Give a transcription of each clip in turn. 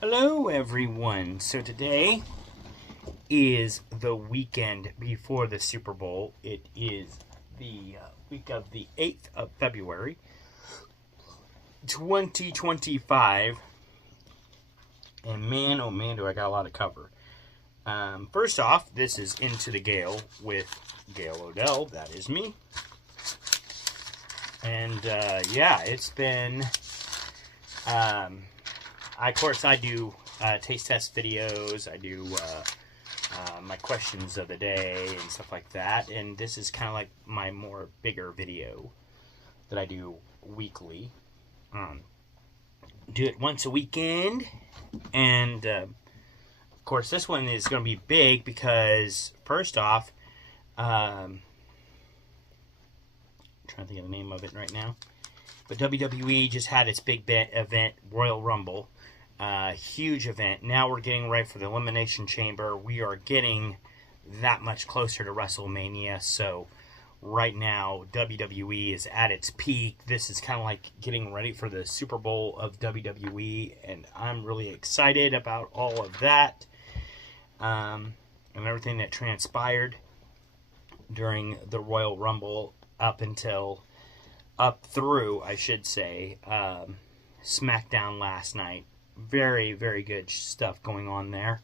Hello everyone. So today is the weekend before the Super Bowl. It is the week of the 8th of February 2025. And man, oh man, do I got a lot to cover. First off, this is Into the Gale with Gail Odell. That is me. And yeah, it's been... of course, I do taste test videos. I do my questions of the day and stuff like that. And this is kind of like my more bigger video that I do weekly. Do it once a weekend. And, of course, this one is going to be big because, first off, I'm trying to think of the name of it right now. But WWE just had its big event, Royal Rumble. Huge event. Now we're getting ready for the Elimination Chamber. We are getting that much closer to WrestleMania. So right now, WWE is at its peak. This is kind of like getting ready for the Super Bowl of WWE. And I'm really excited about all of that. And everything that transpired during the Royal Rumble up through, I should say, SmackDown last night. Very, very good stuff going on there.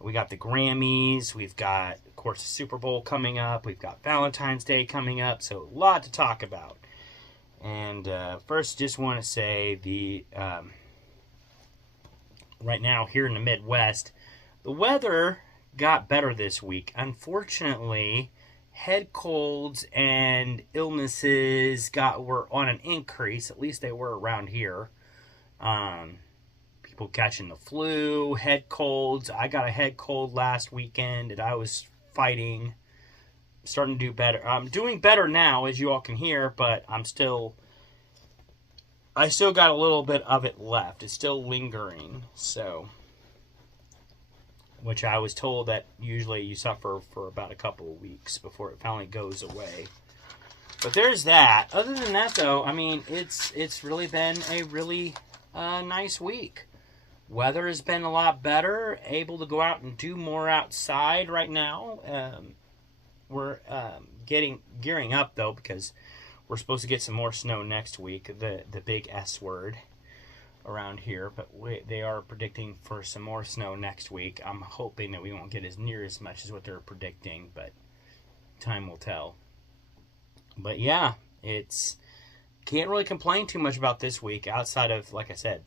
We got the Grammys. We've got, of course, the Super Bowl coming up. We've got Valentine's Day coming up. So, a lot to talk about. And first, just want to say right now here in the Midwest, the weather got better this week. Unfortunately, head colds and illnesses were on an increase. At least they were around here. People catching the flu, head colds. I got a head cold last weekend and I was fighting. Starting to do better. I'm doing better now, as you all can hear, but I still got a little bit of it left. It's still lingering. So, which I was told that usually you suffer for about a couple of weeks before it finally goes away. But there's that. Other than that, though, I mean, it's really been a really nice week. Weather has been a lot better. Able to go out and do more outside right now. We're gearing up, though, because we're supposed to get some more snow next week. The big S word around here, but they are predicting for some more snow next week. I'm hoping that we won't get near as much as what they're predicting, but time will tell. But yeah, can't really complain too much about this week outside of, like I said,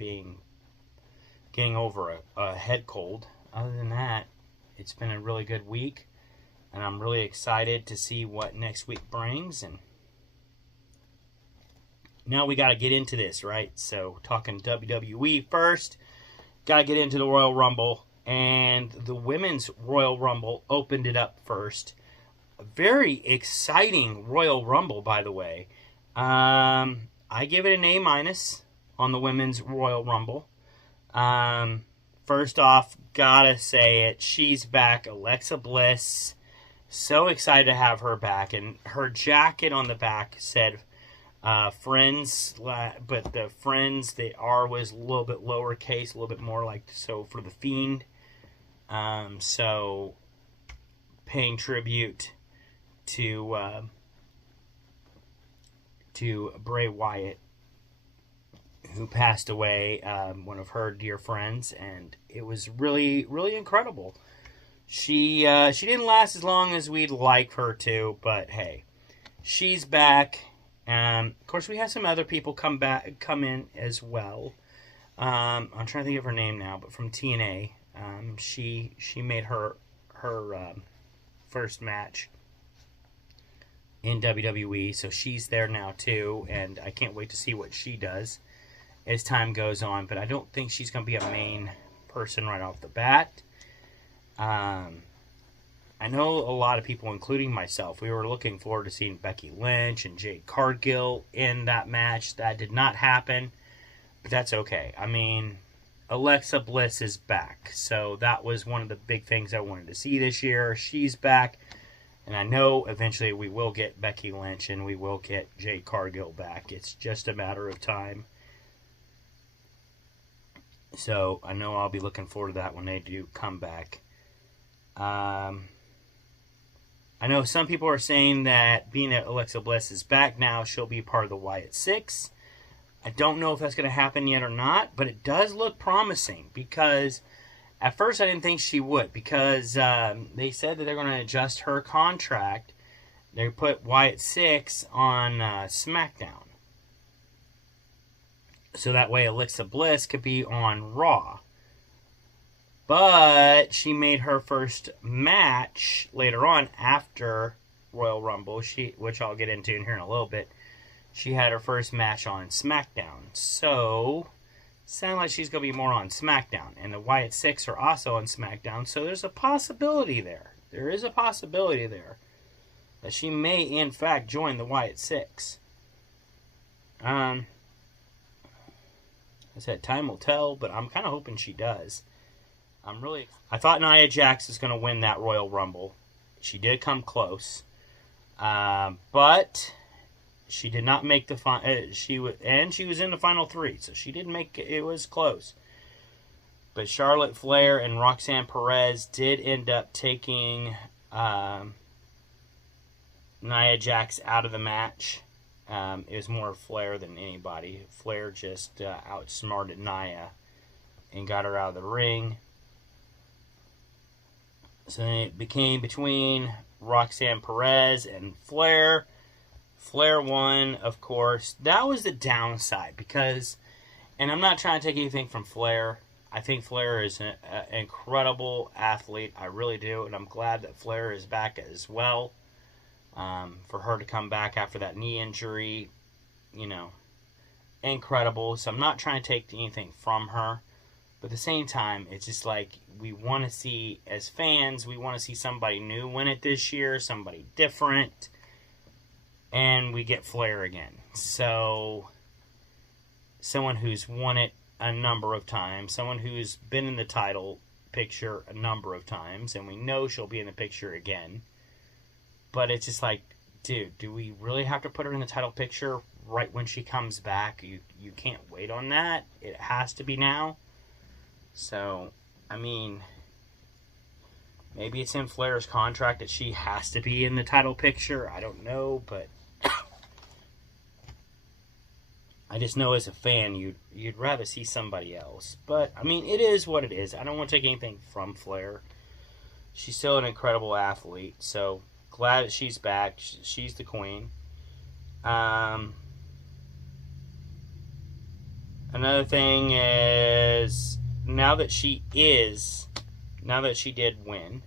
getting over a head cold. Other than that, it's been a really good week, and I'm really excited to see what next week brings. And now we got to get into this, right? So, talking WWE first, got to get into the Royal Rumble. And the Women's Royal Rumble opened it up first. A very exciting Royal Rumble, by the way. I give it an A- on the Women's Royal Rumble. First off, gotta say it. She's back. Alexa Bliss. So excited to have her back. And her jacket on the back said... friends, but the friends, the R was a little bit lowercase, a little bit more like, so for the Fiend. So paying tribute to Bray Wyatt, who passed away, one of her dear friends, and it was really, really incredible. She didn't last as long as we'd like her to, but hey, she's back. Of course, we have some other people come in as well. I'm trying to think of her name now, but from TNA, she made her first match in WWE, so she's there now too, and I can't wait to see what she does as time goes on. But I don't think she's going to be a main person right off the bat. I know a lot of people, including myself, we were looking forward to seeing Becky Lynch and Jade Cargill in that match. That did not happen, but that's okay. I mean, Alexa Bliss is back, so that was one of the big things I wanted to see this year. She's back, and I know eventually we will get Becky Lynch and we will get Jade Cargill back. It's just a matter of time. So I know I'll be looking forward to that when they do come back. I know some people are saying that being that Alexa Bliss is back now, she'll be part of the Wyatt Six. I don't know if that's going to happen yet or not, but it does look promising because at first I didn't think she would, because they said that they're going to adjust her contract. They put Wyatt Six on SmackDown. So that way Alexa Bliss could be on Raw. But she made her first match later on after Royal Rumble, which I'll get into here in a little bit. She had her first match on SmackDown. So, sounds like she's going to be more on SmackDown. And the Wyatt Six are also on SmackDown. So there's a possibility there. There is a possibility there that she may, in fact, join the Wyatt Six. I said time will tell, but I'm kind of hoping she does. I thought Nia Jax was going to win that Royal Rumble. She did come close. But she did not make the final. She was in the final three, so she didn't make it. It was close. But Charlotte Flair and Roxanne Perez did end up taking Nia Jax out of the match. It was more Flair than anybody. Flair just outsmarted Nia and got her out of the ring. So then it became between Roxanne Perez and Flair. Flair won, of course. That was the downside because, and I'm not trying to take anything from Flair. I think Flair is an incredible athlete. I really do. And I'm glad that Flair is back as well. For her to come back after that knee injury, incredible. So I'm not trying to take anything from her. But at the same time, it's just like we want to see, as fans, we want to see somebody new win it this year, somebody different. And we get Flair again. So, someone who's won it a number of times, someone who's been in the title picture a number of times, and we know she'll be in the picture again. But it's just like, dude, do we really have to put her in the title picture right when she comes back? You can't wait on that. It has to be now. So, I mean, maybe it's in Flair's contract that she has to be in the title picture. I don't know, but I just know as a fan, you'd rather see somebody else. But, I mean, it is what it is. I don't want to take anything from Flair. She's still an incredible athlete, so glad that she's back. She's the queen. Another thing is, now that she did win,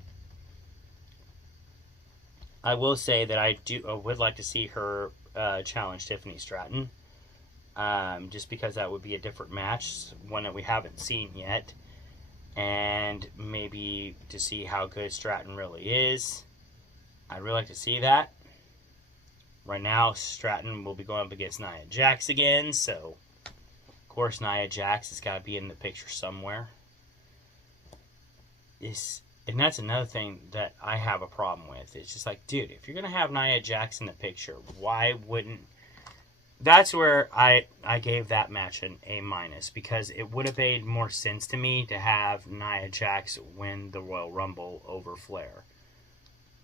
I will say that I would like to see her challenge Tiffany Stratton. Just because that would be a different match, one that we haven't seen yet. And maybe to see how good Stratton really is. I'd really like to see that. Right now, Stratton will be going up against Nia Jax again, so of course Nia Jax has got to be in the picture somewhere. And that's another thing that I have a problem with. It's just like, dude, if you're going to have Nia Jax in the picture, why wouldn't... That's where I gave that match an A-, because it would have made more sense to me to have Nia Jax win the Royal Rumble over Flair.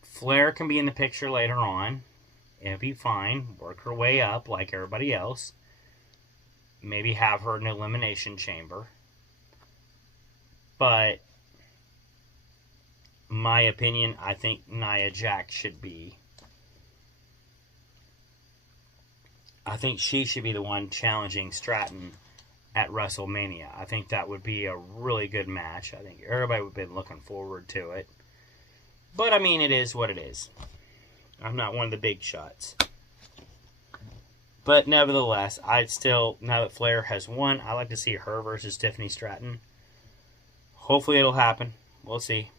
Flair can be in the picture later on. It'll be fine. Work her way up like everybody else. Maybe have her in an elimination chamber. But, my opinion, I think Nia Jax should be. I think she should be the one challenging Stratton at WrestleMania. I think that would be a really good match. I think everybody would have been looking forward to it. But, I mean, it is what it is. I'm not one of the big shots. But, nevertheless, I'd still, now that Flair has won, I'd like to see her versus Tiffany Stratton. Hopefully it'll happen. We'll see.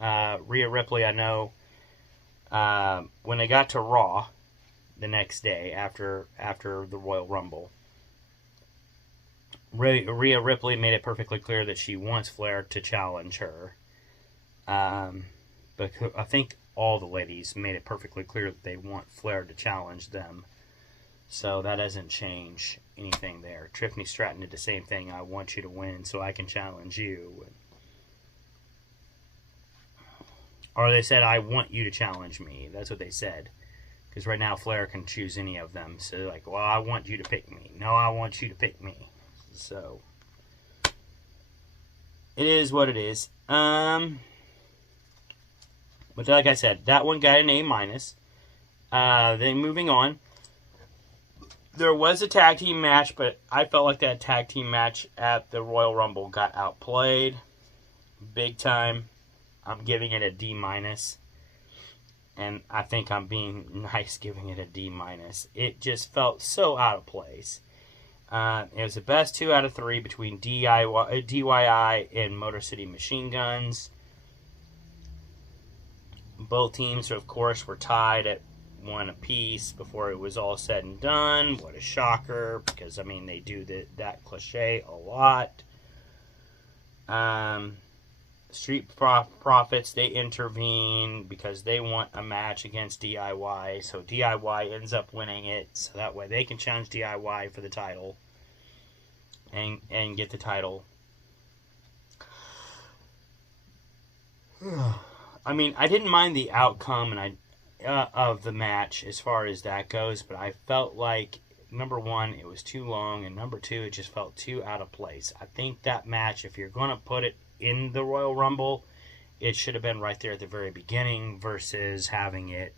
Rhea Ripley, I know, when they got to Raw the next day after the Royal Rumble, Rhea Ripley made it perfectly clear that she wants Flair to challenge her. But I think all the ladies made it perfectly clear that they want Flair to challenge them. So that doesn't change anything there. Tiffany Stratton did the same thing. I want you to win so I can challenge you. Or they said, I want you to challenge me. That's what they said. Because right now Flair can choose any of them. So they're like, well, I want you to pick me. No, I want you to pick me. So it is what it is. But like I said, that one got an A-. Then moving on. There was a tag team match, but I felt like that tag team match at the Royal Rumble got outplayed. Big time. I'm giving it a D-. And I think I'm being nice giving it a D-. It just felt so out of place. It was the best 2 out of 3 between DIY and Motor City Machine Guns. Both teams, of course, were tied at 1 apiece before it was all said and done. What a shocker, because, I mean, they do that cliche a lot. Street Profits, they intervene because they want a match against DIY. So DIY ends up winning it, so that way they can challenge DIY for the title and get the title. I mean, I didn't mind the outcome of the match as far as that goes, but I felt like, number one, it was too long, and number two, it just felt too out of place. I think that match, if you're going to put it in the Royal Rumble, it should have been right there at the very beginning versus having it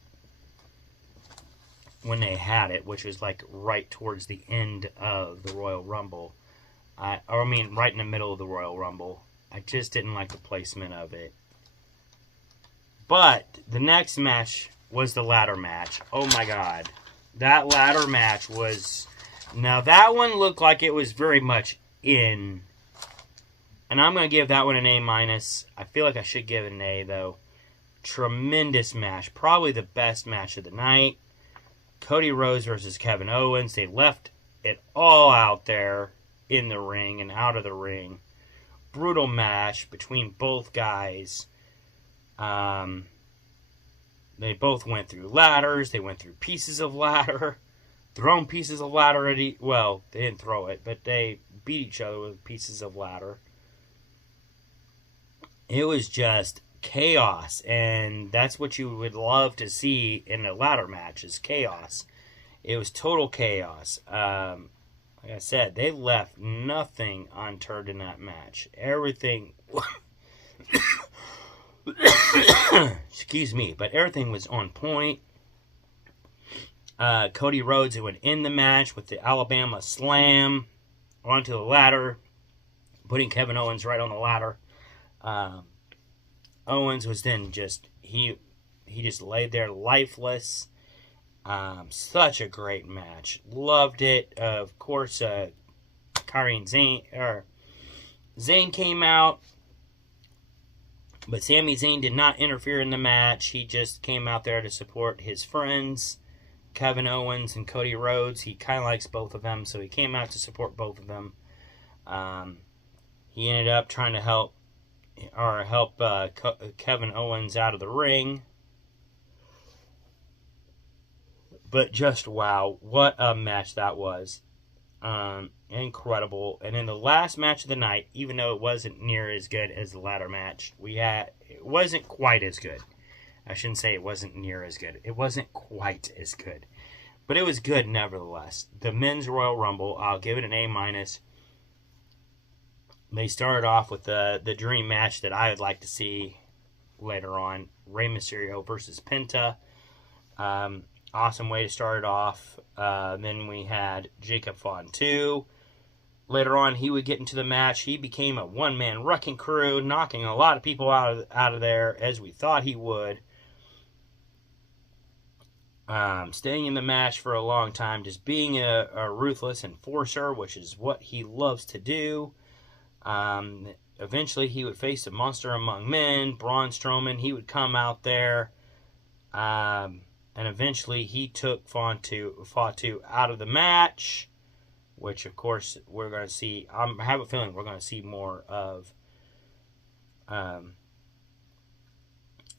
when they had it, which was like right towards the end of the Royal Rumble. Right in the middle of the Royal Rumble. I just didn't like the placement of it. But the next match was the ladder match. Oh my God. That ladder match was... Now that one looked like it was very much in... And I'm going to give that one an A-. I feel like I should give it an A, though. Tremendous match. Probably the best match of the night. Cody Rhodes versus Kevin Owens. They left it all out there in the ring and out of the ring. Brutal match between both guys. They both went through ladders. They went through pieces of ladder. Thrown pieces of ladder at well, they didn't throw it, but they beat each other with pieces of ladder. It was just chaos, and that's what you would love to see in a ladder match, is chaos. It was total chaos. Like I said, they left nothing unturned in that match. Everything... Excuse me, but everything was on point. Cody Rhodes would end the match with the Alabama Slam onto the ladder, putting Kevin Owens right on the ladder. Owens was then he just laid there lifeless. Such a great match. Loved it. Of course, Zayn came out, but Sami Zayn did not interfere in the match. He just came out there to support his friends, Kevin Owens and Cody Rhodes. He kind of likes both of them, so he came out to support both of them. He ended up trying to help Kevin Owens out of the ring. But just wow, what a match that was. Incredible. And in the last match of the night, even though it wasn't near as good as the ladder match, it wasn't quite as good. I shouldn't say it wasn't near as good. It wasn't quite as good. But it was good nevertheless. The Men's Royal Rumble, I'll give it an A-. They started off with the dream match that I would like to see later on. Rey Mysterio versus Penta. Awesome way to start it off. Then we had Jacob Fatu. Later on, he would get into the match. He became a one-man wrecking crew, knocking a lot of people out of there, as we thought he would. Staying in the match for a long time, just being a ruthless enforcer, which is what he loves to do. Eventually, he would face a monster among men, Braun Strowman. He would come out there, and eventually he took Fatu out of the match, which, of course, we're going to see. I have a feeling we're going to see more of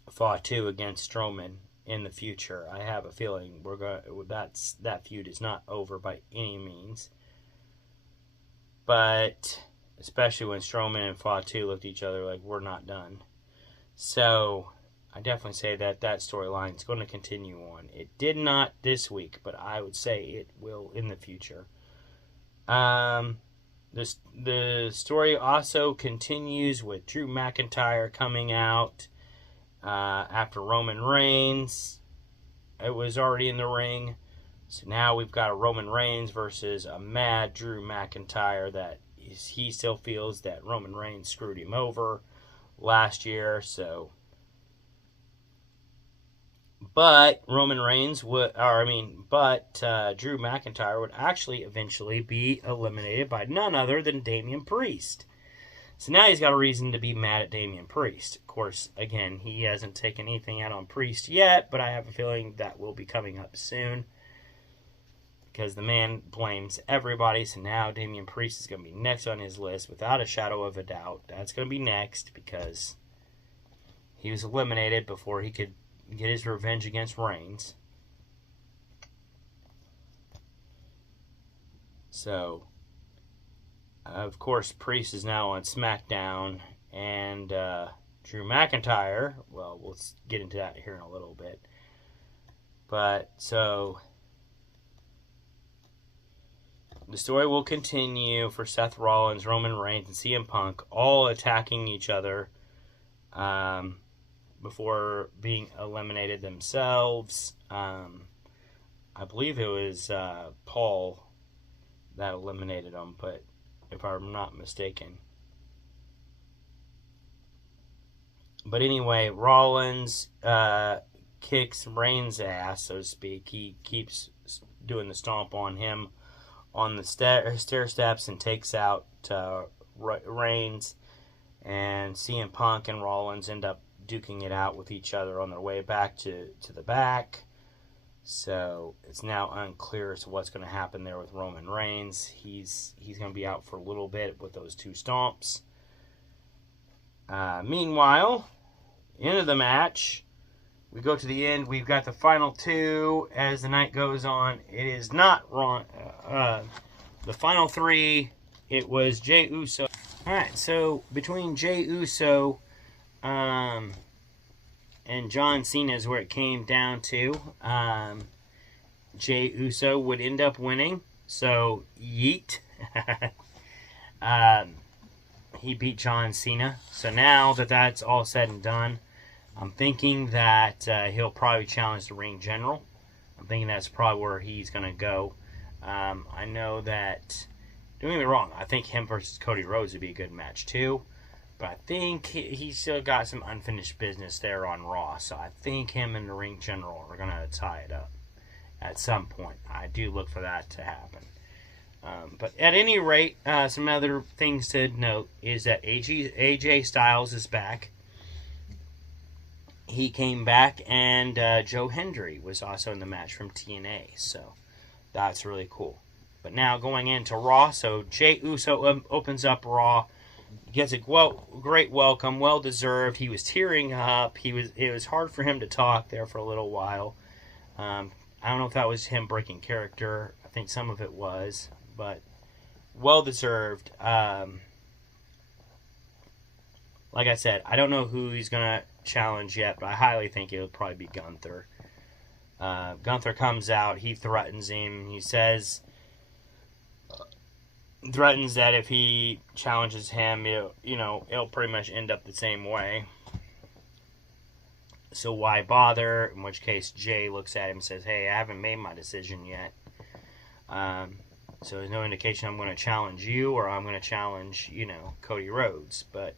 Fatu against Strowman in the future. I have a feeling that feud is not over by any means. But especially when Strowman and Fatu looked at each other like, we're not done. So I definitely say that storyline is going to continue on. It did not this week, but I would say it will in the future. The story also continues with Drew McIntyre coming out after Roman Reigns. It was already in the ring. So now we've got a Roman Reigns versus a mad Drew McIntyre that he still feels that Roman Reigns screwed him over last year. So, but Drew McIntyre would actually eventually be eliminated by none other than Damian Priest. So now he's got a reason to be mad at Damian Priest. Of course, again, he hasn't taken anything out on Priest yet, but I have a feeling that will be coming up soon. Because the man blames everybody, so now Damian Priest is going to be next on his list without a shadow of a doubt. That's going to be next because he was eliminated before he could get his revenge against Reigns. So, of course, Priest is now on SmackDown, and Drew McIntyre, well, we'll get into that here in a little bit. But, so the story will continue for Seth Rollins, Roman Reigns, and CM Punk all attacking each other before being eliminated themselves. I believe it was Paul that eliminated them, but if I'm not mistaken. But anyway, Rollins kicks Reigns' ass, so to speak. He keeps doing the stomp on him on the stair steps and takes out Reigns, and CM Punk and Rollins end up duking it out with each other on their way back to the back. So it's now unclear as to what's going to happen there with Roman Reigns. He's going to be out for a little bit with those two stomps. Meanwhile, end of the match, we go to the end. We've got the final two as the night goes on. It is not wrong. The final three, it was Jey Uso. Alright, so between Jey Uso and John Cena is where it came down to. Jey Uso would end up winning. So, yeet. He beat John Cena. So now that that's all said and done, I'm thinking that he'll probably challenge the ring general. I'm thinking that's probably where he's going to go. I know that, don't get me wrong, I think him versus Cody Rhodes would be a good match too. But I think he's still got some unfinished business there on Raw. So I think him and the ring general are going to tie it up at some point. I do look for that to happen. But at any rate, some other things to note is that AJ Styles is back. He came back, and Joe Hendry was also in the match from TNA. So that's really cool. But now going into Raw, so Jey Uso opens up Raw. Gets a great welcome, well deserved. He was tearing up. It was hard for him to talk there for a little while. I don't know if that was him breaking character. I think some of it was, but well deserved. Like I said, I don't know who he's gonna challenge yet, but I highly think it would probably be Gunther. Gunther comes out. He threatens him. He threatens that if he challenges him, it'll pretty much end up the same way. So why bother? In which case, Jay looks at him and says, "Hey, I haven't made my decision yet. So there's no indication I'm going to challenge you or I'm going to challenge, Cody Rhodes." But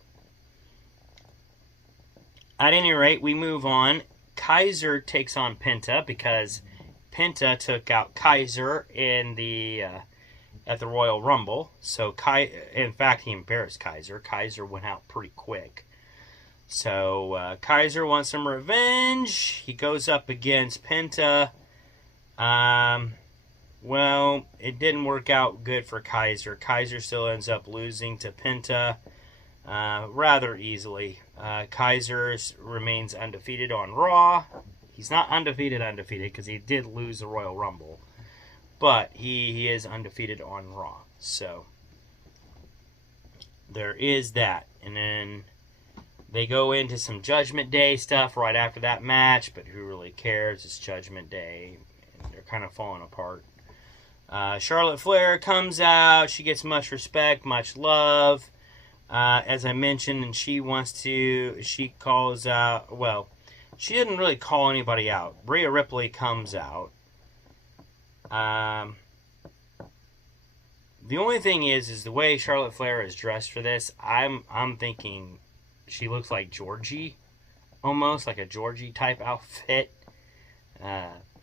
at any rate, we move on. Kaiser takes on Penta because Penta took out Kaiser in at the Royal Rumble. So, in fact, he embarrassed Kaiser. Kaiser went out pretty quick. So, Kaiser wants some revenge. He goes up against Penta. Well, it didn't work out good for Kaiser. Kaiser still ends up losing to Penta rather easily. Kaiser remains undefeated on Raw. He's not undefeated because he did lose the Royal Rumble. But he is undefeated on Raw. So there is that. And then they go into some Judgment Day stuff right after that match. But who really cares? It's Judgment Day. And they're kind of falling apart. Charlotte Flair comes out. She gets much respect, much love. As I mentioned, and she calls out, well, she didn't really call anybody out. Rhea Ripley comes out. The only thing is the way Charlotte Flair is dressed for this. I'm thinking she looks like Georgie, almost like a Georgie type outfit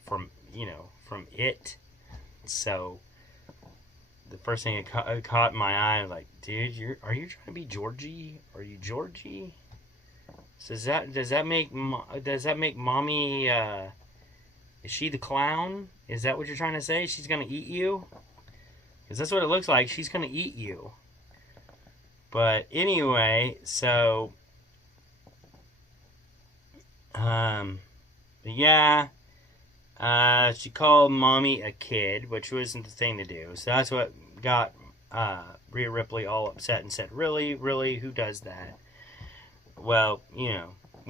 from It. So the first thing that caught my eye was like, dude, are you trying to be Georgie? Are you Georgie? So does that make mommy? Is she the clown? Is that what you're trying to say? She's gonna eat you? Because that's what it looks like. She's gonna eat you. But anyway, so yeah. She called mommy a kid, which wasn't the thing to do. So that's what got Rhea Ripley all upset and said, really, who does that? Well,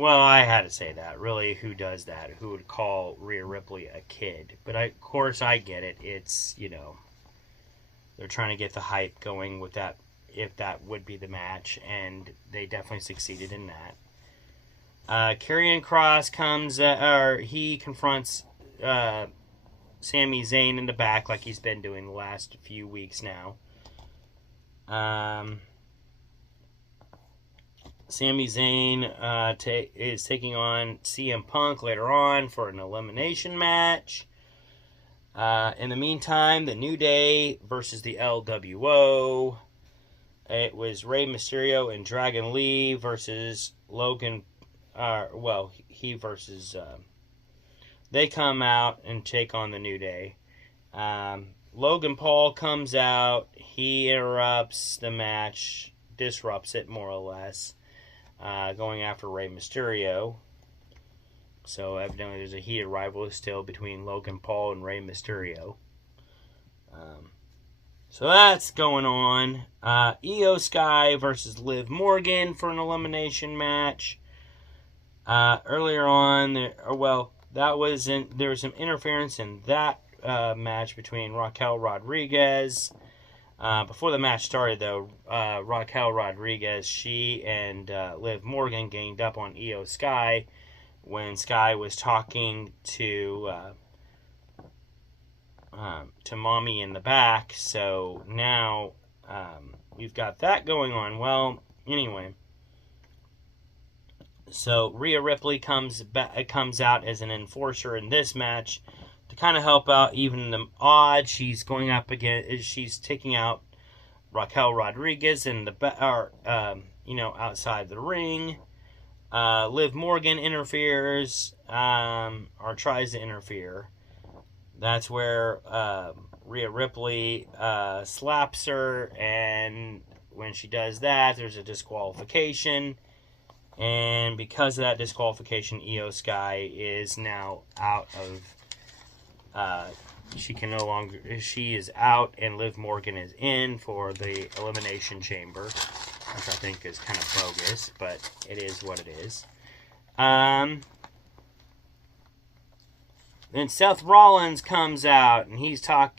I had to say that. Really, who does that? Who would call Rhea Ripley a kid? But of course I get it. It's, they're trying to get the hype going with that, if that would be the match, and they definitely succeeded in that. Karrion Kross he confronts Sami Zayn in the back like he's been doing the last few weeks now. Sami Zayn is taking on CM Punk later on for an elimination match. In the meantime, the New Day versus the LWO. It was Rey Mysterio and Dragon Lee versus Logan. He versus... they come out and take on the New Day. Logan Paul comes out. He interrupts the match. Disrupts it, more or less. Going after Rey Mysterio. So evidently there's a heated rivalry still between Logan Paul and Rey Mysterio. So that's going on. Io Sky versus Liv Morgan for an elimination match. Earlier on, there was some interference in that match between Raquel Rodriguez. Before the match started, though, Raquel Rodriguez, she and Liv Morgan ganged up on Io Sky when Sky was talking to Mommy in the back. So now we've got that going on. Well, anyway. So Rhea Ripley comes out as an enforcer in this match to kind of help out even the odds. She's going up against. She's taking out Raquel Rodriguez in the outside the ring. Liv Morgan interferes or tries to interfere. That's where Rhea Ripley slaps her, and when she does that, there's a disqualification. And because of that disqualification, Io Sky is now out of... she is out, and Liv Morgan is in for the Elimination Chamber, which I think is kind of bogus, but it is what it is. Then Seth Rollins comes out, and he's talks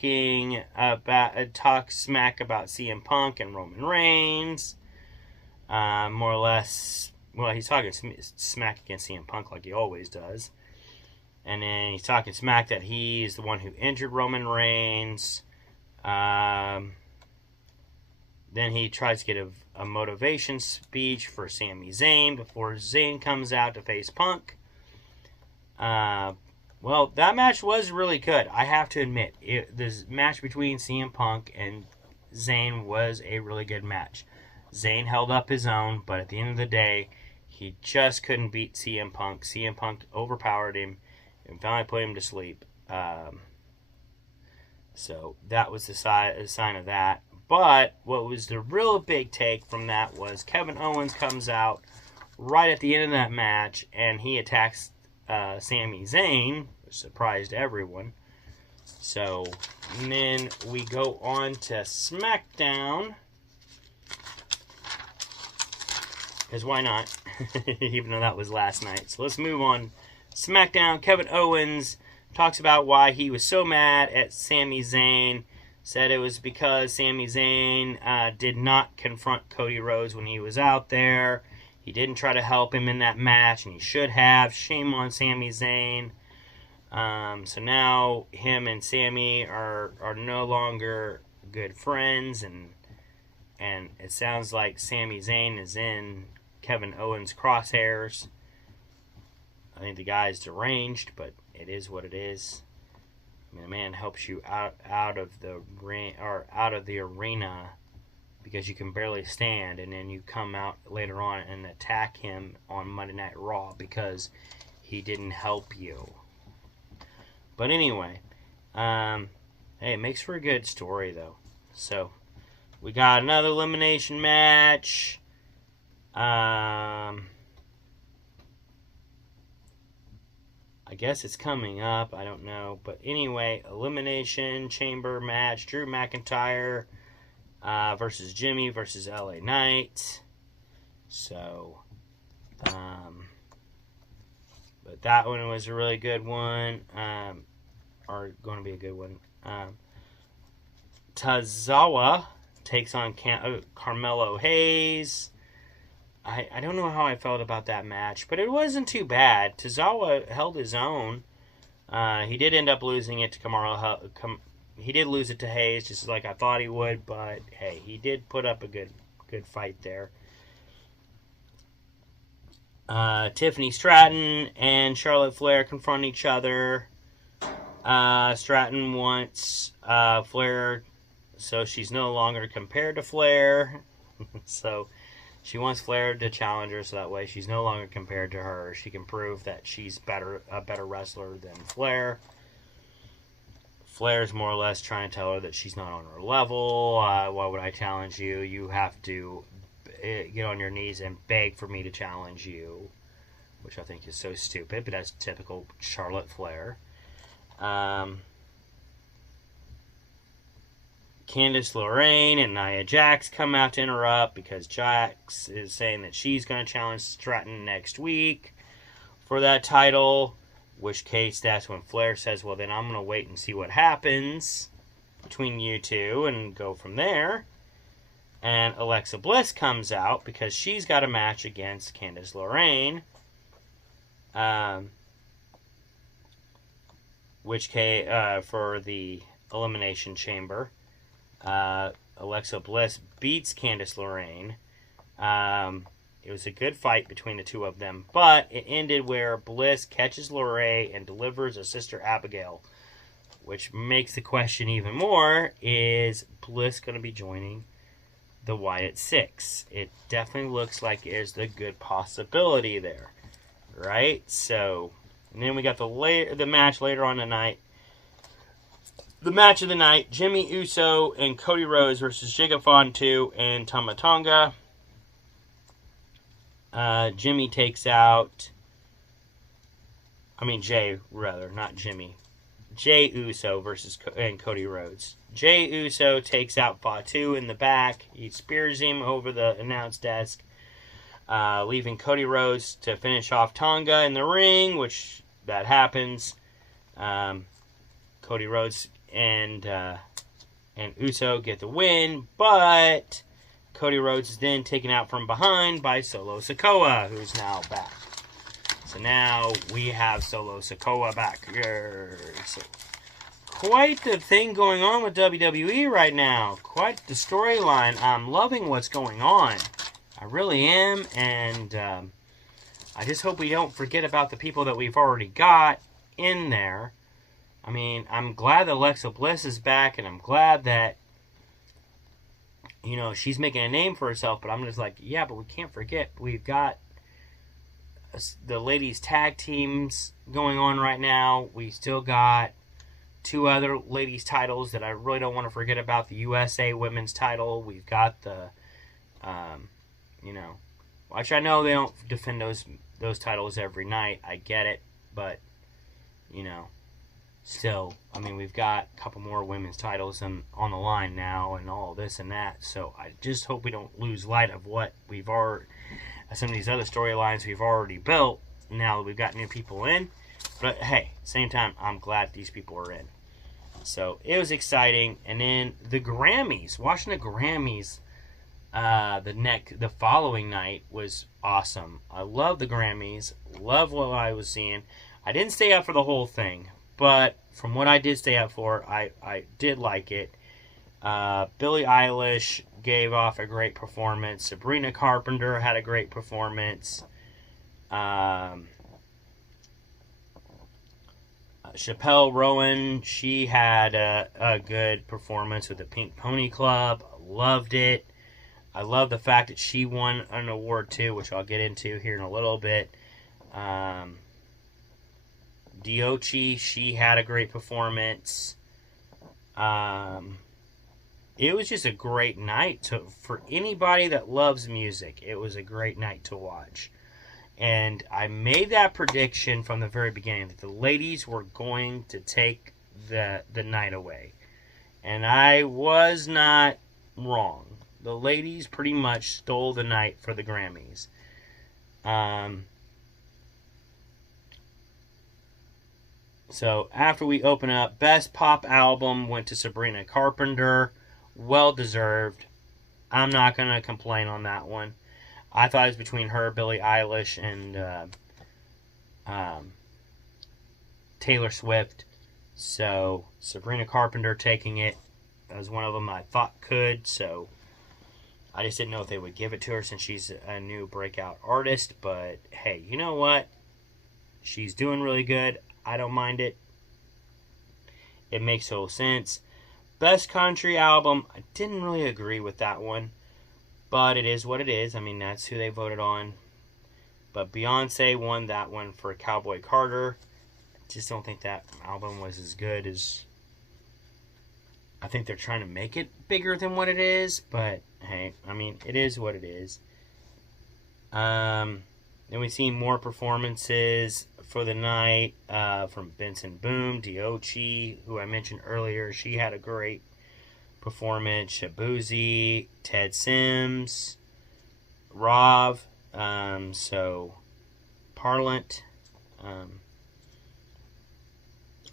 smack about CM Punk and Roman Reigns. More or less... Well, he's talking smack against CM Punk like he always does. And then he's talking smack that he's the one who injured Roman Reigns. Then he tries to get a motivation speech for Sami Zayn before Zayn comes out to face Punk. Well, that match was really good. I have to admit, this match between CM Punk and Zayn was a really good match. Zayn held up his own, but at the end of the day, he just couldn't beat CM Punk. CM Punk overpowered him and finally put him to sleep. So that was the sign of that. But what was the real big take from that was Kevin Owens comes out right at the end of that match, and he attacks Sami Zayn, which surprised everyone. So, and then we go on to SmackDown. Because why not? Even though that was last night. So let's move on. SmackDown, Kevin Owens talks about why he was so mad at Sami Zayn. Said it was because Sami Zayn did not confront Cody Rhodes when he was out there. He didn't try to help him in that match, and he should have. Shame on Sami Zayn. So now him and Sami are no longer good friends, and it sounds like Sami Zayn is in Kevin Owens' crosshairs. I think the guy's deranged, but it is what it is. I mean, a man helps you out of the ring or out of the arena because you can barely stand, and then you come out later on and attack him on Monday Night Raw because he didn't help you. But anyway, hey, it makes for a good story though. So we got another elimination match. I guess it's coming up. I don't know. But anyway, Elimination Chamber match. Drew McIntyre versus Jimmy versus LA Knight. So, but that one was a really good one. Or going to be a good one. Tozawa takes on Carmelo Hayes. I don't know how I felt about that match, but it wasn't too bad. Tozawa held his own. He did end up losing it to Kamaru. He did lose it to Hayes, just like I thought he would, but hey, he did put up a good fight there. Tiffany Stratton and Charlotte Flair confront each other. Stratton wants Flair, so she's no longer compared to Flair. So she wants Flair to challenge her, so that way she's no longer compared to her. She can prove that she's a better wrestler than Flair. Flair's more or less trying to tell her that she's not on her level. Why would I challenge you? You have to get on your knees and beg for me to challenge you, which I think is so stupid, but that's typical Charlotte Flair. Candice LeRae and Nia Jax come out to interrupt because Jax is saying that she's going to challenge Stratton next week for that title. Which case, that's when Flair says, well, then I'm going to wait and see what happens between you two and go from there. And Alexa Bliss comes out because she's got a match against Candice LeRae. Which for the Elimination Chamber. Alexa Bliss beats Candice LeRae. It was a good fight between the two of them, but it ended where Bliss catches LeRae and delivers a Sister Abigail, which makes the question even more, is Bliss going to be joining the Wyatt Six? It definitely looks like there's a good possibility there, right? So, and then we got the match later on tonight. The match of the night, Jimmy Uso and Cody Rhodes versus Jacob Fatu and Tama Tonga. Jimmy takes out... Jay, rather, not Jimmy. Jay Uso and Cody Rhodes. Jay Uso takes out Fatu in the back. He spears him over the announce desk, leaving Cody Rhodes to finish off Tonga in the ring, which that happens. Cody Rhodes and Uso get the win, but Cody Rhodes is then taken out from behind by Solo Sikoa, who's now back. So now we have Solo Sikoa back. So quite the thing going on with WWE right now. Quite the storyline. I'm loving what's going on. I really am, and I just hope we don't forget about the people that we've already got in there. I mean, I'm glad that Alexa Bliss is back, and I'm glad that, she's making a name for herself, but I'm just like, yeah, but we can't forget, we've got the ladies' tag teams going on right now. We still got 2 other ladies' titles that I really don't want to forget about. The USA women's title. We've got the, which I know they don't defend those titles every night. I get it. but, you know, still, I mean, we've got a couple more women's titles on the line now and all this and that, so I just hope we don't lose light of what we've already, some of these other storylines we've already built now that we've got new people in. But hey, same time, I'm glad these people are in. So it was exciting. And then the Grammys, watching the Grammys the following night was awesome. I love the Grammys, love what I was seeing. I didn't stay up for the whole thing, but from what I did stay up for, I did like it. Billie Eilish gave off a great performance. Sabrina Carpenter had a great performance. Chappelle Rowan, she had a good performance with the Pink Pony Club. Loved it. I love the fact that she won an award too, which I'll get into here in a little bit. Diochi, she had a great performance. It was just a great night for anybody that loves music. It was a great night to watch. And I made that prediction from the very beginning that the ladies were going to take the night away. And I was not wrong. The ladies pretty much stole the night for the Grammys. So after we open up, Best Pop Album went to Sabrina Carpenter. Well deserved. I'm not going to complain on that one. I thought it was between her, Billie Eilish, and Taylor Swift. So Sabrina Carpenter taking it as one of them I thought could. So I just didn't know if they would give it to her since she's a new breakout artist. But hey, you know what? She's doing really good. I don't mind it. It makes total sense. Best Country Album, I didn't really agree with that one. But it is what it is. I mean, that's who they voted on. But Beyonce won that one for Cowboy Carter. I just don't think that album was as good as... I think they're trying to make it bigger than what it is. But, hey, I mean, it is what it is. Then we've seen more performances for the night from Benson Boone, Diochi, who I mentioned earlier. She had a great performance. Shabuzi, Ted Sims, Rav, Parlant.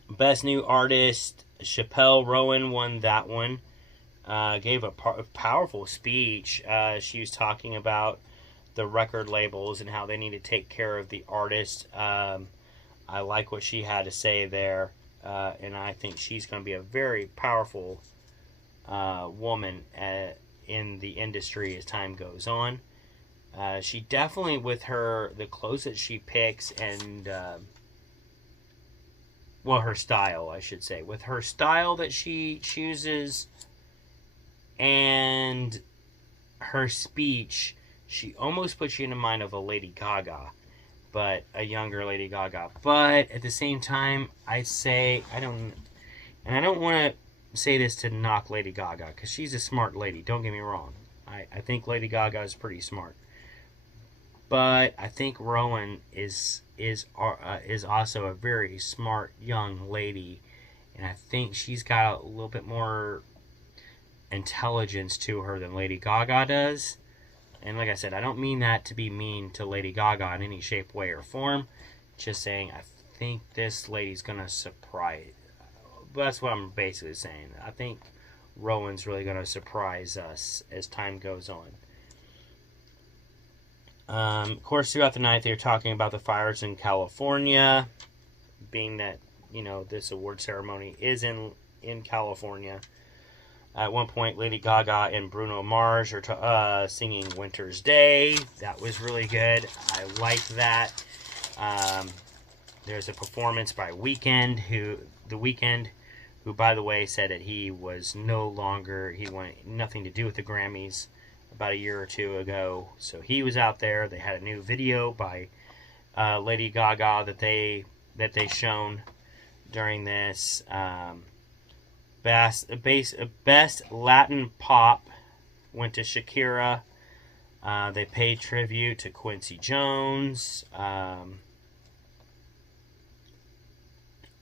Best New Artist, Chappelle Rowan won that one. Gave a powerful speech. She was talking about the record labels and how they need to take care of the artist. I like what she had to say there, and I think she's going to be a very powerful woman in the industry as time goes on. She definitely, with the clothes that she picks and her style, I should say, with her style that she chooses and her speech, she almost puts you in the mind of a Lady Gaga, but a younger Lady Gaga. But at the same time, I don't want to say this to knock Lady Gaga, because she's a smart lady, don't get me wrong. I think Lady Gaga is pretty smart. But I think Rowan is also a very smart young lady, and I think she's got a little bit more intelligence to her than Lady Gaga does. And like I said, I don't mean that to be mean to Lady Gaga in any shape, way, or form. Just saying, I think this lady's gonna surprise. That's what I'm basically saying. I think Rowan's really gonna surprise us as time goes on. Of course, throughout the night, they were talking about the fires in California, being that, this award ceremony is in California. At one point, Lady Gaga and Bruno Mars are singing Winter's Day. That was really good. I like that. There's a performance by Weeknd, who, by the way, said that he wanted nothing to do with the Grammys about a year or two ago. So he was out there. They had a new video by Lady Gaga that they shown during this. Best Latin Pop went to Shakira. They paid tribute to Quincy Jones.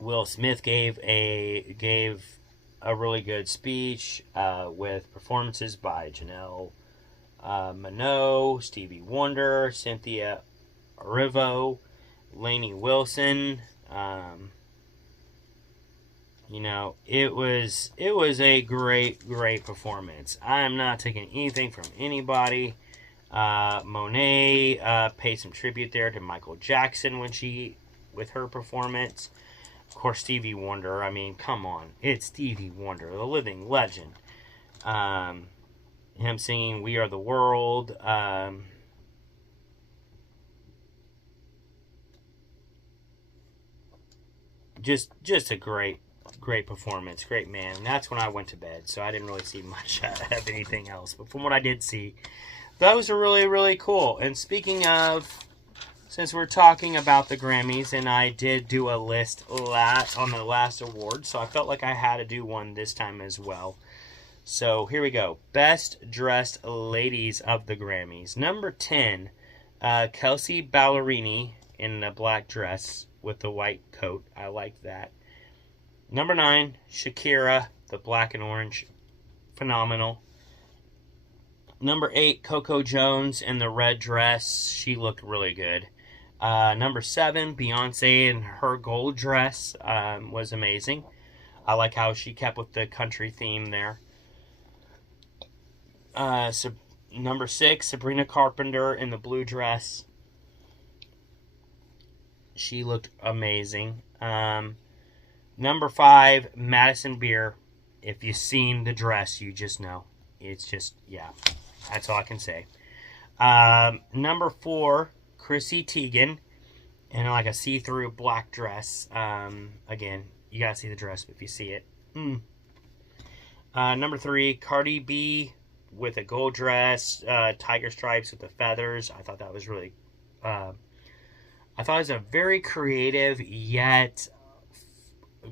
Will Smith gave a really good speech with performances by Janelle Monáe, Stevie Wonder, Cynthia Erivo, Lainey Wilson. It was a great performance. I am not taking anything from anybody. Monet paid some tribute there to Michael Jackson with her performance. Of course, Stevie Wonder. I mean, come on, it's Stevie Wonder, the living legend. Him singing "We Are the World." Just a great performance, great man. And that's when I went to bed, so I didn't really see much of anything else. But from what I did see, those are really cool. And speaking of, since we're talking about the Grammys, and I did do a list on the last award, so I felt like I had to do one this time as well. So here we go. Best Dressed Ladies of the Grammys. Number 10, Kelsey Ballerini in a black dress with the white coat. I like that. Number 9, Shakira, the black and orange. Phenomenal. Number 8, Coco Jones in the red dress. She looked really good. Number 7, Beyonce in her gold dress was amazing. I like how she kept with the country theme there. Number 6, Sabrina Carpenter in the blue dress. She looked amazing. Number 5, Madison Beer. If you've seen the dress, you just know. It's just, yeah. That's all I can say. Number 4, Chrissy Teigen in like a see-through black dress. Again, you gotta see the dress if you see it. Number 3, Cardi B with a gold dress, tiger stripes with the feathers. I thought that was really... I thought it was a very creative yet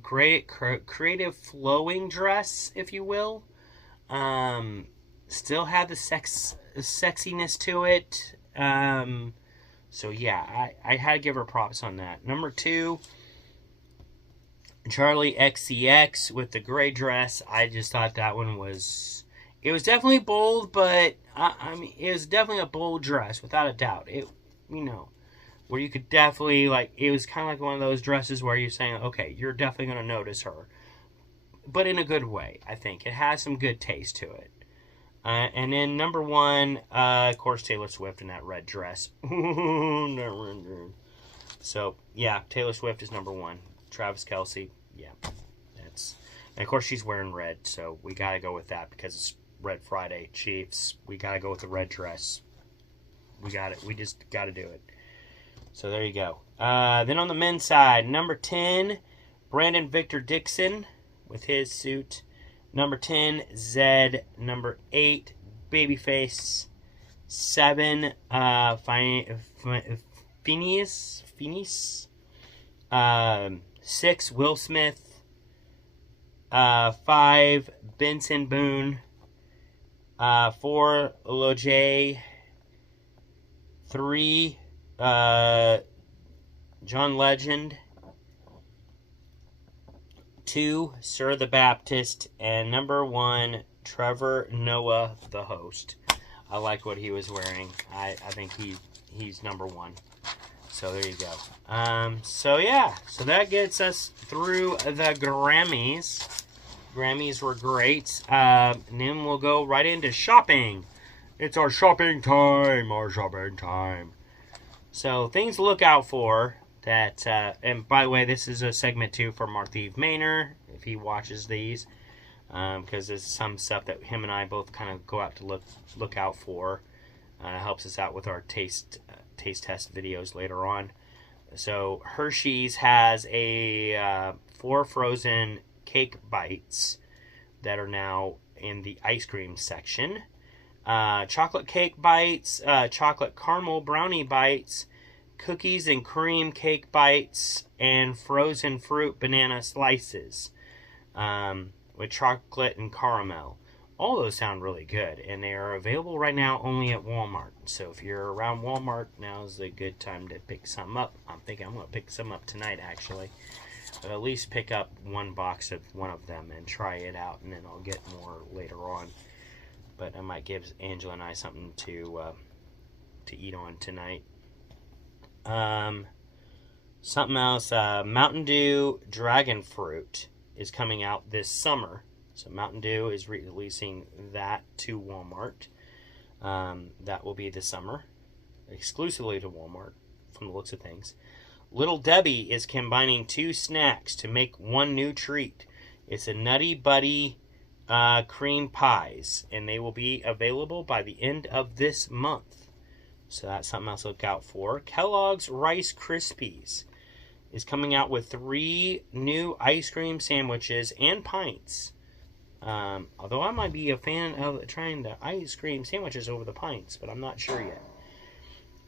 creative flowing dress, if you will. Still had the sexiness to it. So yeah, I had to give her props on that. Number 2, Charlie XCX with the gray dress. I just thought that one was... It was definitely bold, but I mean, it was definitely a bold dress, without a doubt. It, where you could definitely, it was kind of like one of those dresses where you're saying, okay, you're definitely going to notice her. But in a good way, I think. It has some good taste to it. And then number 1, of course, Taylor Swift in that red dress. So, yeah, Taylor Swift is number 1. Travis Kelce, yeah. And of course, she's wearing red, so we got to go with that because it's Red Friday, Chiefs. We got to go with the red dress. We got it. We just got to do it. So there you go. Then on the men's side, number 10, Brandon Victor Dixon with his suit. Number 10, Zed. Number 8, Babyface. 7, Phineas. 6, Will Smith. 5, Benson Boone. 4, Lojay. 3, John Legend. 2, Sir the Baptist. And number 1, Trevor Noah, the host. I liked what he was wearing. I think he's number 1. So there you go. So yeah. So that gets us through the Grammys. Grammys were great. And then we'll go right into shopping. It's our shopping time. So things to look out for that, and by the way, this is a segment too for Marthieve Maynor, if he watches these, because there's some stuff that him and I both kind of go out to look out for. Helps us out with our taste test videos later on. So Hershey's has 4 frozen cake bites that are now in the ice cream section. Chocolate cake bites, chocolate caramel brownie bites, cookies and cream cake bites, and frozen fruit banana slices with chocolate and caramel. All those sound really good, and they are available right now only at Walmart. So if you're around Walmart, now's a good time to pick some up. I'm thinking I'm going to pick some up tonight, actually. But at least pick up one box of one of them and try it out, and then I'll get more later on. But I might give Angela and I something to eat on tonight. Something else, Mountain Dew Dragon Fruit is coming out this summer. So Mountain Dew is releasing that to Walmart. That will be this summer, exclusively to Walmart, from the looks of things. Little Debbie is combining 2 snacks to make one new treat. It's a Nutty Buddy cream pies, and they will be available by the end of this month. So that's something else to look out for. Kellogg's Rice Krispies is coming out with 3 new ice cream sandwiches and pints. Although I might be a fan of trying the ice cream sandwiches over the pints, but I'm not sure yet.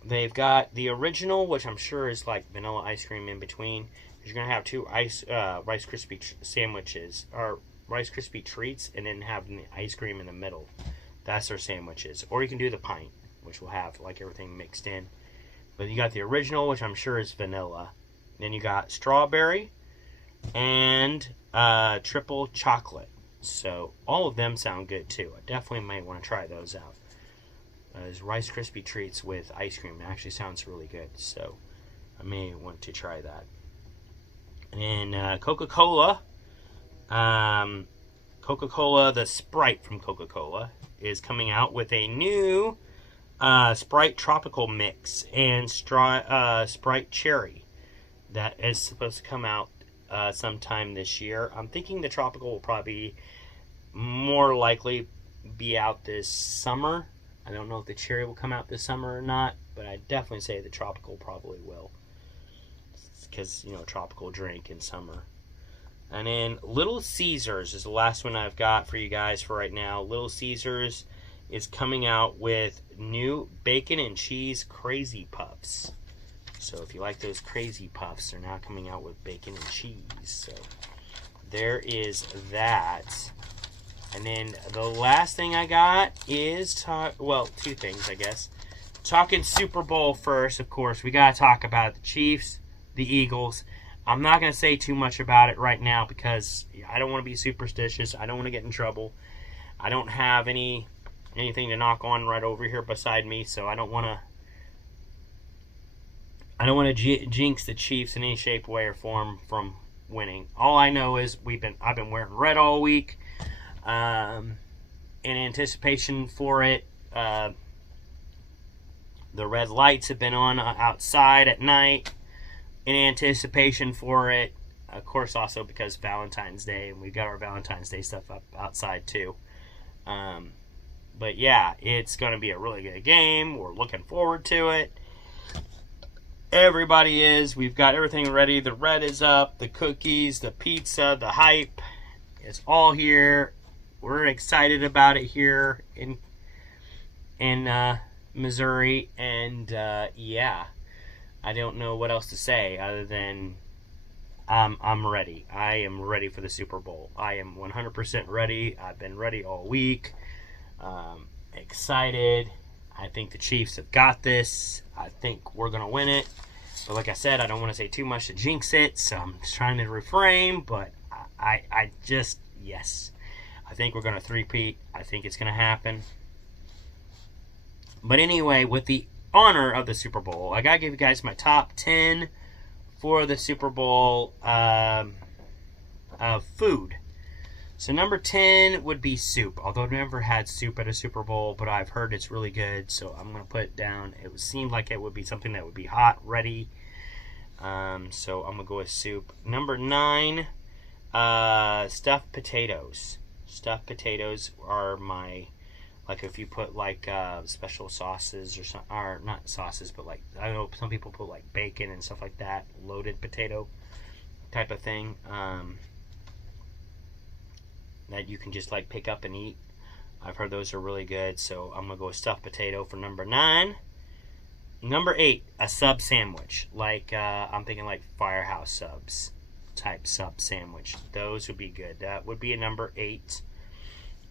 They've got the original, which I'm sure is like vanilla ice cream in between. You're going to have 2 Rice Krispie sandwiches, or Rice Krispie treats, and then have the ice cream in the middle. That's their sandwiches. Or you can do the pint, which will have like everything mixed in. But you got the original, which I'm sure is vanilla. Then you got strawberry and triple chocolate. So all of them sound good too. I definitely might want to try those out. Those Rice Krispie treats with ice cream. It actually sounds really good. So I may want to try that. And Coca-Cola. Coca-Cola, the Sprite from Coca-Cola, is coming out with a new Sprite Tropical Mix and Sprite Cherry. That is supposed to come out sometime this year. I'm thinking the Tropical will probably more likely be out this summer. I don't know if the Cherry will come out this summer or not, but I definitely say the Tropical probably will. Because, tropical drink in summer. And then Little Caesars is the last one I've got for you guys for right now. Little Caesars is coming out with new bacon and cheese Crazy Puffs. So if you like those Crazy Puffs, they're now coming out with bacon and cheese. So there is that. And then the last thing I got is, 2 things, I guess. Talking Super Bowl first, of course. We got to talk about the Chiefs, the Eagles. I'm not going to say too much about it right now because I don't want to be superstitious. I don't want to get in trouble. I don't have anything to knock on right over here beside me, so I don't want to jinx the Chiefs in any shape, way, or form from winning. All I know is I've been wearing red all week. In anticipation for it. The red lights have been on outside at night in anticipation for it. Of course, also because Valentine's Day, and we've got our Valentine's Day stuff up outside too. But yeah, it's going to be a really good game. We're looking forward to it. Everybody is. We've got everything ready. The red is up, the cookies, the pizza, the hype. It's all here. We're excited about it here in Missouri, and yeah, I don't know what else to say other than I'm ready. I am ready for the Super Bowl. I am 100% ready. I've been ready all week. Excited. I think the Chiefs have got this. I think we're gonna win it. But like I said, I don't want to say too much to jinx it, so I'm just trying to refrain. But I just, yes. I think we're going to three-peat. I think it's going to happen. But anyway, with the honor of the Super Bowl, I got to give you guys my top 10 for the Super Bowl food. So number 10 would be soup. Although I've never had soup at a Super Bowl, but I've heard it's really good, so I'm going to put it down. It seemed like it would be something that would be hot, ready. So I'm going to go with soup. Number 9, stuffed potatoes. Stuffed potatoes are my, like if you put like special sauces or something, or not sauces, but like, I don't know, some people put like bacon and stuff like that, loaded potato type of thing, that you can just like pick up and eat. I've heard those are really good, so I'm going to go with stuffed potato for number 9. Number 8, a sub sandwich. Like, I'm thinking like Firehouse Subs type sub sandwich. Those would be good. That would be a number 8.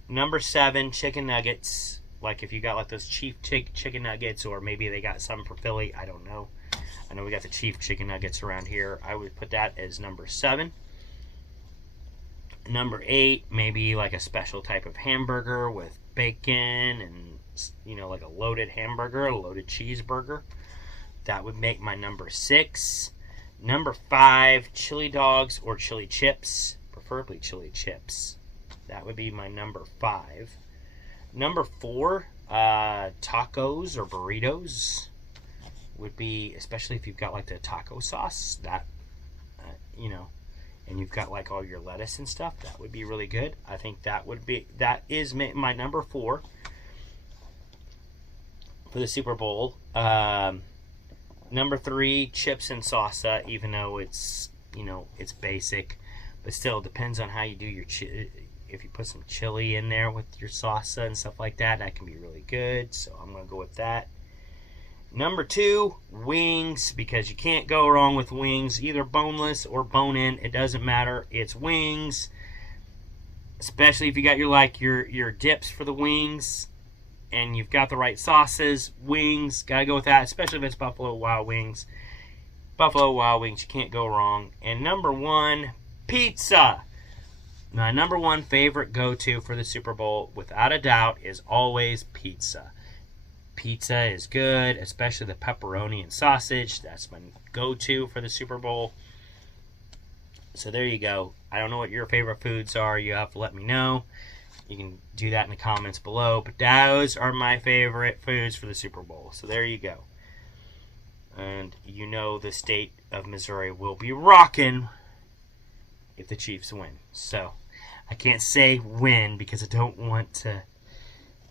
Number 7, chicken nuggets like if you got like those Chief chicken nuggets, or maybe they got some for Philly. I don't know. I know we got the Chief chicken nuggets around here. I would put that as number 7. Number 8, maybe like a special type of hamburger with bacon and, you know, like a loaded hamburger, a loaded cheeseburger. That would make my number 6. Number 5, chili dogs or chili chips, preferably chili chips. That would be my number 5. Number 4, tacos or burritos would be, especially if you've got like the taco sauce, that, you know, and you've got like all your lettuce and stuff, that would be really good. I think that is my number 4 for the Super Bowl. Number 3, chips and salsa, even though it's, you know, it's basic, but still depends on how you do your if you put some chili in there with your salsa and stuff like that, that can be really good. So I'm going to go with that. Number 2, wings, because you can't go wrong with wings, either boneless or bone-in. It doesn't matter. It's wings, especially if you got your dips for the wings and you've got the right sauces. Wings, gotta go with that, especially if it's Buffalo Wild Wings. Buffalo Wild Wings, you can't go wrong. And number 1, pizza. My number 1 favorite go-to for the Super Bowl, without a doubt, is always pizza. Pizza is good, especially the pepperoni and sausage. That's my go-to for the Super Bowl. So there you go. I don't know what your favorite foods are. You have to let me know. You can do that in the comments below. But those are my favorite foods for the Super Bowl. So there you go. And you know the state of Missouri will be rocking if the Chiefs win. So I can't say win because I don't want to...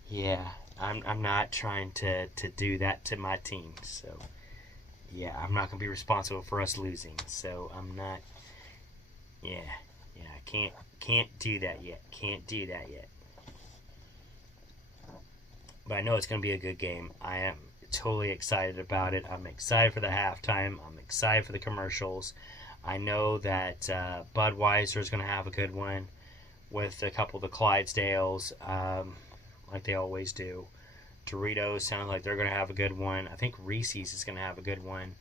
Yeah, I'm not trying to do that to my team. So, yeah, I'm not going to be responsible for us losing. So, I'm not... Yeah, I can't do that yet. Can't do that yet. But I know it's going to be a good game. I am totally excited about it. I'm excited for the halftime. I'm excited for the commercials. I know that Budweiser is going to have a good one with a couple of the Clydesdales, like they always do. Doritos sounds like they're going to have a good one. I think Reese's is going to have a good one.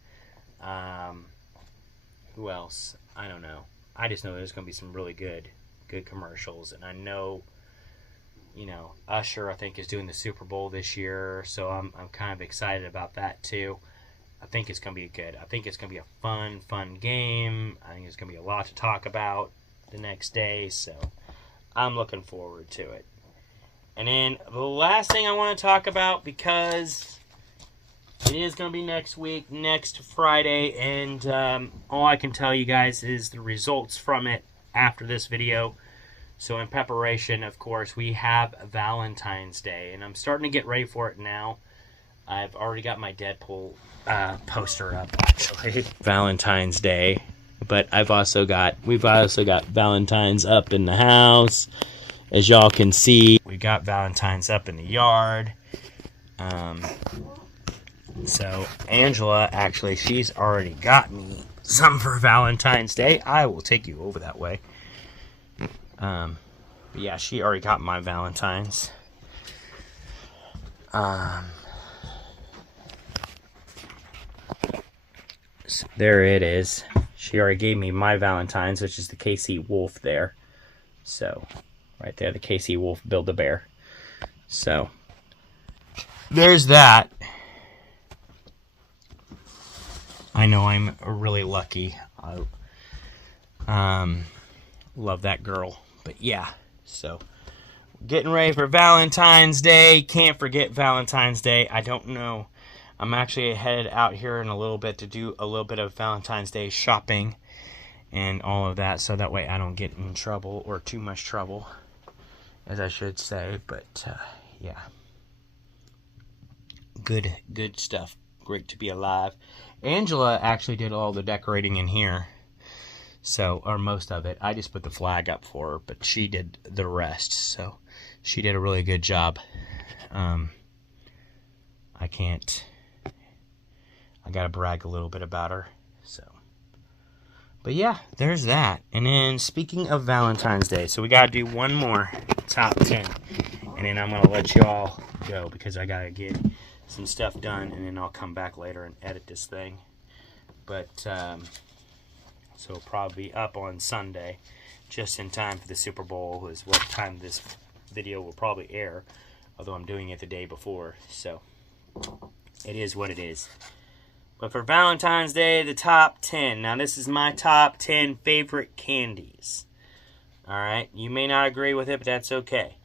Who else? I don't know. I just know there's going to be some really good commercials. And I know, you know, Usher, I think, is doing the Super Bowl this year. So I'm kind of excited about that, too. I think it's going to be good. I think it's going to be a fun game. I think it's going to be a lot to talk about the next day. So I'm looking forward to it. And then the last thing I want to talk about, because it is going to be next week, next Friday, and all I can tell you guys is the results from it after this video. So in preparation, of course, we have Valentine's Day, and I'm starting to get ready for it now. I've already got my Deadpool poster up, actually. Valentine's Day. But we've also got Valentine's up in the house. As y'all can see, we got Valentine's up in the yard. So Angela, actually, she's already got me some for Valentine's Day. I will take you over that way. But yeah, she already got my Valentine's. So there it is. She already gave me my Valentine's, which is the KC Wolf there. So, right there, the KC Wolf Build-A-Bear. So, there's that. I know I'm really lucky. I love that girl. But yeah, so getting ready for Valentine's Day. Can't forget Valentine's Day. I don't know. I'm actually headed out here in a little bit to do a little bit of Valentine's Day shopping and all of that, so that way I don't get in trouble, or too much trouble, as I should say. But yeah, good stuff. Great to be alive. Angela actually did all the decorating in here, so, or most of it. I just put the flag up for her, but she did the rest. So she did a really good job. I gotta brag a little bit about her. So, but yeah, there's that. And then speaking of Valentine's Day, so we gotta do one more top 10, And then I'm going to let y'all go because I got to get some stuff done, and then I'll come back later and edit this thing. But, so it'll probably be up on Sunday, just in time for the Super Bowl is what time this video will probably air, although I'm doing it the day before, so it is what it is. But for Valentine's Day, the top 10. Now, this is my top 10 favorite candies. Alright, you may not agree with it, but that's okay.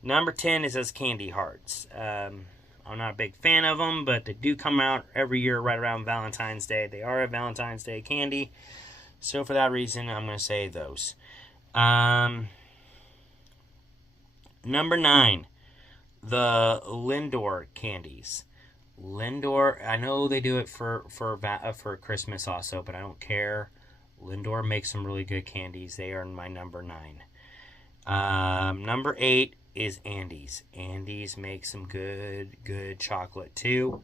Number 10 is those candy hearts. I'm not a big fan of them, but they do come out every year right around Valentine's Day. They are a Valentine's Day candy. So for that reason, I'm going to say those. Number 9, the Lindor candies. Lindor, I know they do it for Christmas also, but I don't care. Lindor makes some really good candies. They are my number 9. Number 8 is Andes. Andes makes some good chocolate too.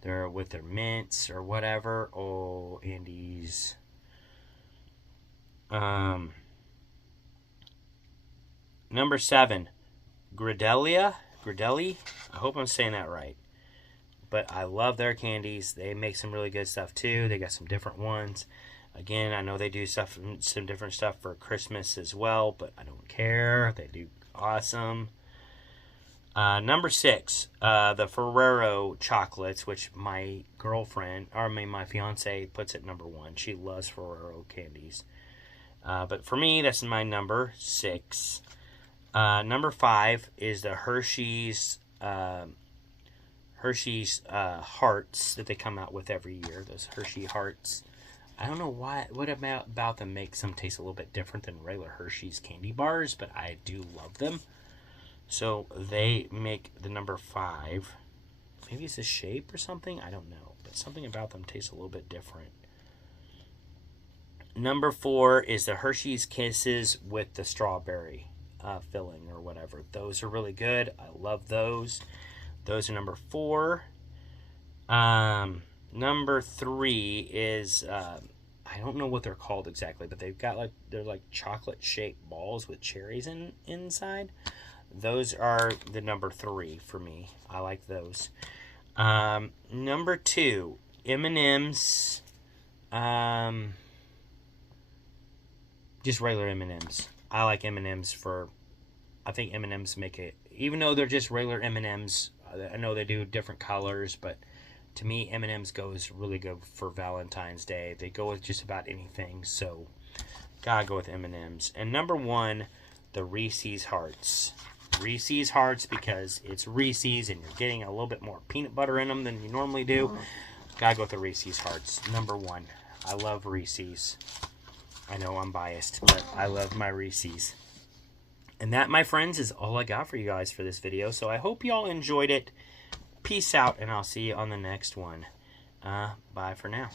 They're with their mints or whatever. Oh, Andes. Number 7, Gradelli. I hope I'm saying that right. But I love their candies. They make some really good stuff too. They got some different ones. Again, I know they do some different stuff for Christmas as well, but I don't care. They do awesome. Number 6, the Ferrero chocolates, which my girlfriend, or my fiance, puts at number 1. She loves Ferrero candies. But for me, that's my number 6. Number 5 is the Hershey's Hearts that they come out with every year. Those Hershey Hearts. I don't know what about them makes them taste a little bit different than regular Hershey's candy bars, but I do love them. So they make the number 5. Maybe it's a shape or something. I don't know, but something about them tastes a little bit different. Number 4 is the Hershey's Kisses with the strawberry filling or whatever. Those are really good. I love those. Those are number 4. Number 3 is I don't know what they're called exactly, but they've got they're like chocolate shaped balls with cherries inside. Those are the number 3 for me. I like those. Number 2, M&M's. Just regular M&M's. I like M&M's I think M&M's make it, even though they're just regular M&M's, I know they do different colors, but to me, M&M's goes really good for Valentine's Day. They go with just about anything, so gotta go with M&M's. And number 1, the Reese's Hearts. Reese's Hearts because it's Reese's and you're getting a little bit more peanut butter in them than you normally do. Gotta go with the Reese's Hearts. Number 1. I love Reese's. I know I'm biased, but I love my Reese's. And that, my friends, is all I got for you guys for this video. So I hope y'all enjoyed it. Peace out, and I'll see you on the next one. Bye for now.